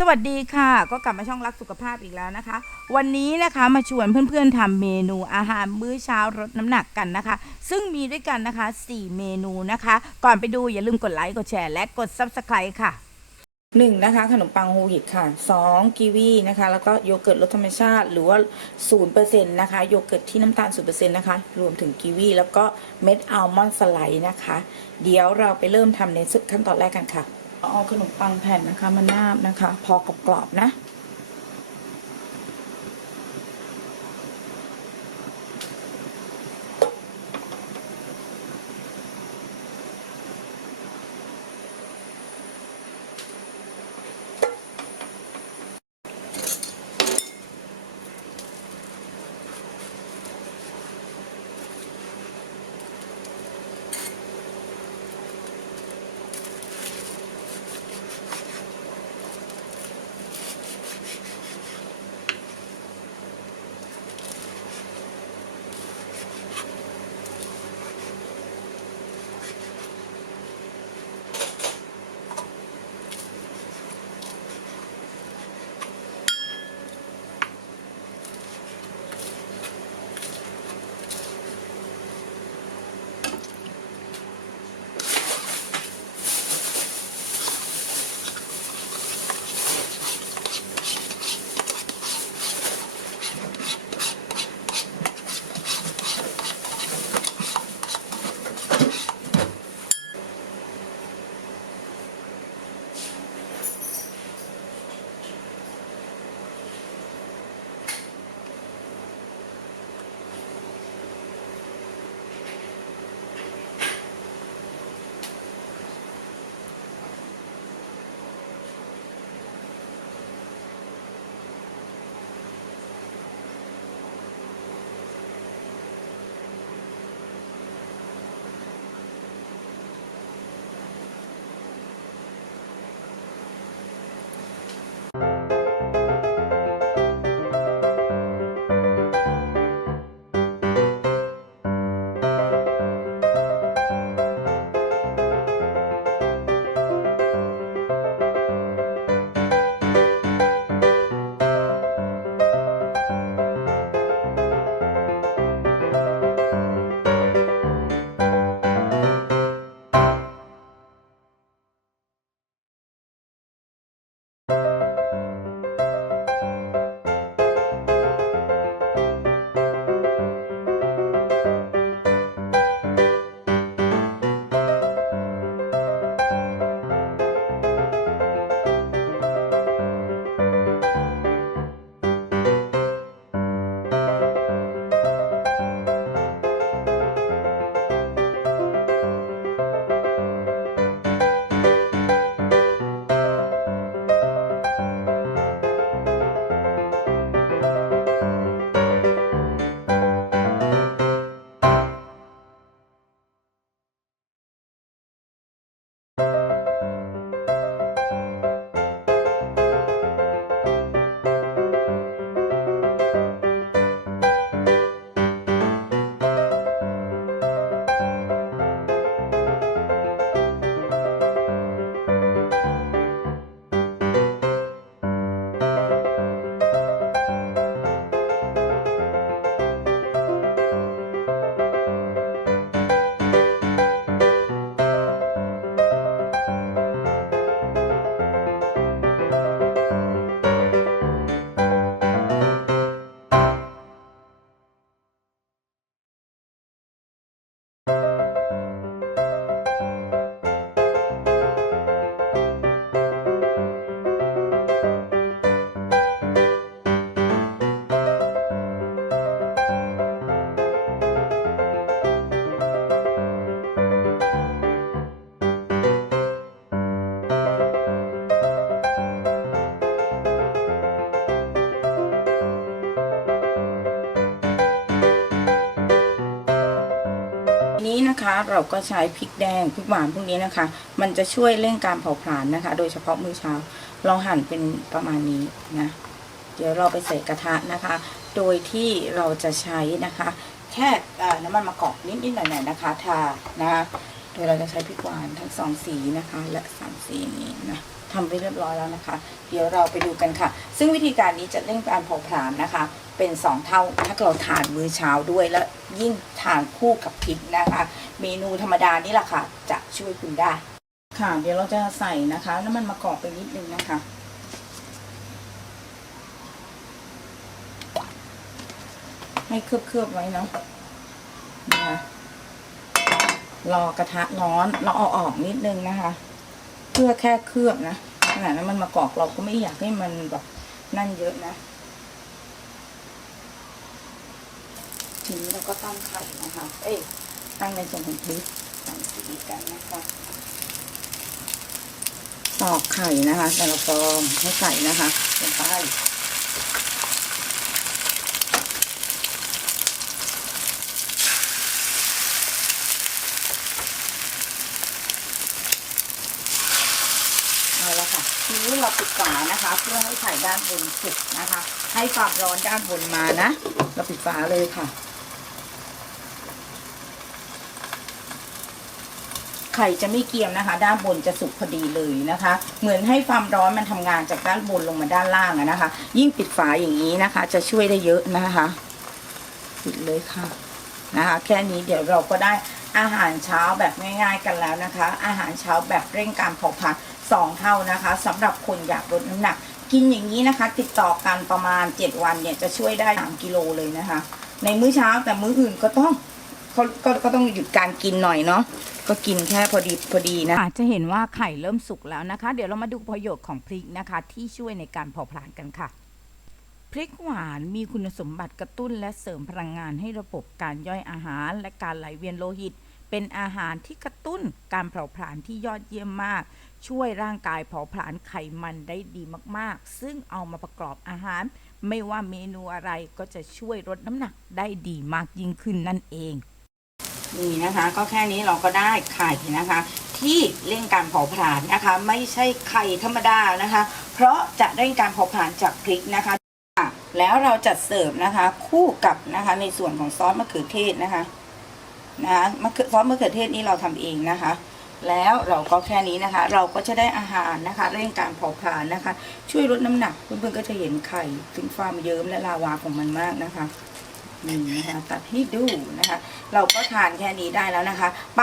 สวัสดีค่ะ ก็กลับมาช่องรักสุขภาพอีกแล้วนะคะ วันนี้นะคะมาชวนเพื่อนๆทำเมนูอาหารมื้อเช้าลดน้ำหนักกันนะคะ ซึ่งมีด้วยกันนะคะ 4 เมนูนะคะ ก่อนไปดูอย่าลืมกดไลค์กดแชร์และกด Subscribe ค่ะหนึ่งนะคะ ขนมปังโฮลวีตค่ะสองกีวีนะคะ แล้วก็โยเกิร์ตรสธรรมชาติ หรือว่าศูนย์เปอร์เซ็นต์นะคะ โยเกิร์ตที่น้ำตาลศูนย์เปอร์เซ็นต์นะคะ รวมถึงกีวีแล้วก็เม็ดอัลมอนด์สไลด์นะคะ เดี๋ยวเราไปเริ่มทำในขั้นตอนแรกกันค่ะ เอาขนมปังแผ่นนะคะมานาบนะคะ พอกรอบๆนะ นะคะ เราก็ใช้พริกแดงพริกหวานพวกนี้นะคะ มันจะช่วยเร่งการเผาผลาญนะคะ โดยเฉพาะมื้อเช้าลองหั่นเป็นประมาณนี้นะ เดี๋ยวเราไปใส่กระทะนะคะ โดยที่เราจะใช้นะคะ แค่น้ำมันมะกอกนิดๆหน่อยๆนะคะทานะคะโดยเราจะใช้พริกหวานทั้งสองสีนะคะ และสามสีนี้นะททำไปเรียบร้อยแล้วนะคะ เดี๋ยวเราไปดูกันค่ะ ซึ่งวิธีการนี้จะเร่งการเผาผลาญนะคะ เป็น 2 เท่า ถ้าเราทานมื้อเช้าด้วยและยิ่งทานคู่กับพริกนะคะ เมนูธรรมดานี่แหละค่ะ จะช่วยคุณได้ ค่ะ เดี๋ยวเราจะใส่นะคะน้ำมันมะกอกไปนิดนึงนะคะ ให้เคลือบๆไว้เนาะนะคะรอกระทะร้อนเราเอาออกนิดนึงนะคะ เพื่อแค่เคลือบนะขนาดนั้นมันมากอกเราก็ไม่อยากให้มันแบบนั่นเยอะนะ ทีนี้เราก็ตั้งไข่นะคะ เอ้ยตั้งในส่วนของพริกตั้งสีกันนะคะตอกไข่นะคะแต่ละฟองให้ใส่นะคะลงไปเอาละค่ะทีนี้เราปิดฝานะคะ เพื่อให้ไข่ด้านบนสุกนะคะ ให้ความร้อนด้านบนมานะ เราปิดฝาเลยค่ะ ไข่จะไม่เกรียมนะคะ ด้านบนจะสุกพอดีเลยนะคะ เหมือนให้ความร้อนมันทำงานจากด้านบนลงมาด้านล่างอะนะคะ ยิ่งปิดฝาอย่างนี้นะคะ จะช่วยได้เยอะนะคะปิดเลยค่ะนะคะ แค่นี้เดี๋ยวเราก็ได้อาหารเช้าแบบง่ายๆกันแล้วนะคะ อาหารเช้าแบบเร่งการเผาผลาญสองเท่านะคะสำหรับคนอยากลดน้ำหนัก กินอย่างนี้นะคะ ติดต่อกันประมาณ 7 วันเนี่ยจะช่วยได้3กิโลเลยนะคะ ในมื้อเช้าแต่มื้ออื่นก็ต้อง เขาก็ก็ต้องหยุดการกินหน่อยเนาะก็กินแค่พอดีพอดีนะ อาจจะเห็นว่าไข่เริ่มสุกแล้วนะคะ เดี๋ยวเรามาดูประโยชน์ของพริกนะคะ ที่ช่วยในการเผาผลาญกันค่ะ พริกหวานมีคุณสมบัติกระตุ้นและเสริมพลังงานให้ระบบการย่อยอาหาร และการไหลเวียนโลหิต เป็นอาหารที่กระตุ้นการเผาผลาญที่ยอดเยี่ยมมาก ช่วยร่างกายเผาผลาญไขมันได้ดีมากๆ ซึ่งเอามาประกอบอาหาร ไม่ว่าเมนูอะไรก็จะช่วยลดน้ำหนักได้ดีมากยิ่งขึ้นนั่นเอง นี่นะคะ ก็แค่นี้เราก็ได้ไข่นะคะ ที่เร่งการเผาผลาญนะคะ ไม่ใช่ไข่ธรรมดานะคะ เพราะจะเร่งการเผาผลาญจากพริกนะคะ แล้วเราจัดเสิร์ฟนะคะ คู่กับนะคะ ในส่วนของซอสมะเขือเทศนะคะนะคะมะเขือซอสมะเขือเทศนี้เราทำเองนะคะ แล้วเราก็แค่นี้นะคะ เราก็จะได้อาหารนะคะ เร่งการเผาผลาญนะคะ ช่วยลดน้ำหนักเพื่อนๆก็จะเห็นไข่ถึงความเยิ้มและลาวาของมันมากนะคะ นี่นะคะตัดให้ดูนะคะ เราก็ทานแค่นี้ได้แล้วนะคะ